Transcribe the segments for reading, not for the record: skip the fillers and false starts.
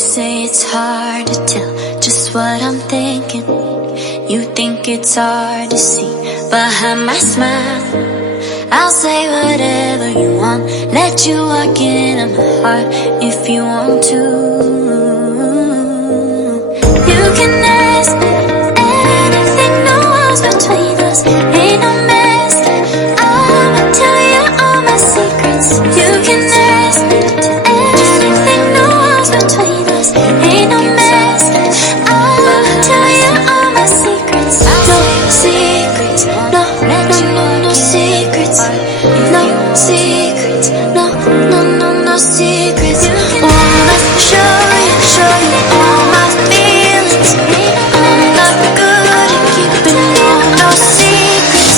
say it's hard to tell just what I'm thinking. You think it's hard to see behind my smile. I'll say whatever you want, let you walk into my heart if you want to. You can ask me anything, no walls between us, ain't no mess. I'ma tell you all my secrets. You can ask me anything, no walls between us, ain't no mess. I'ma tell you all my secrets. No secrets, no, no secrets. No secrets, no secrets. Wanna show you all my feelings. I'm not good at keeping no secrets.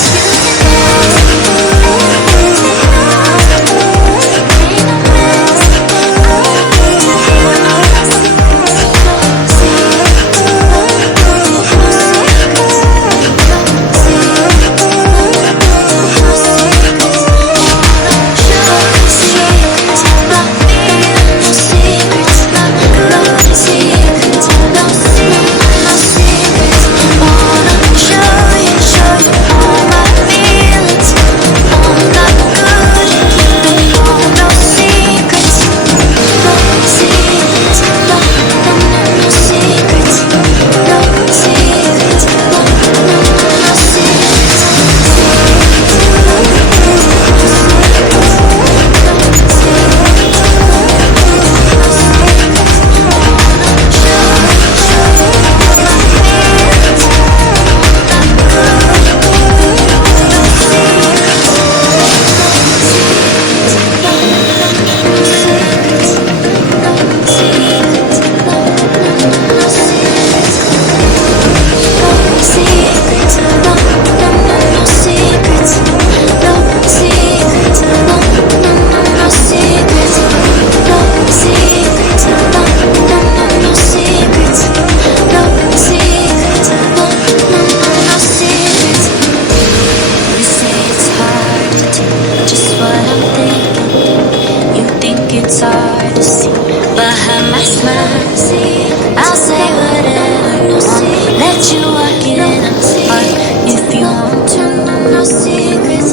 It's hard to see behind my smile. I'll say whatever you want, let you walk in my heart if you want to. No secrets.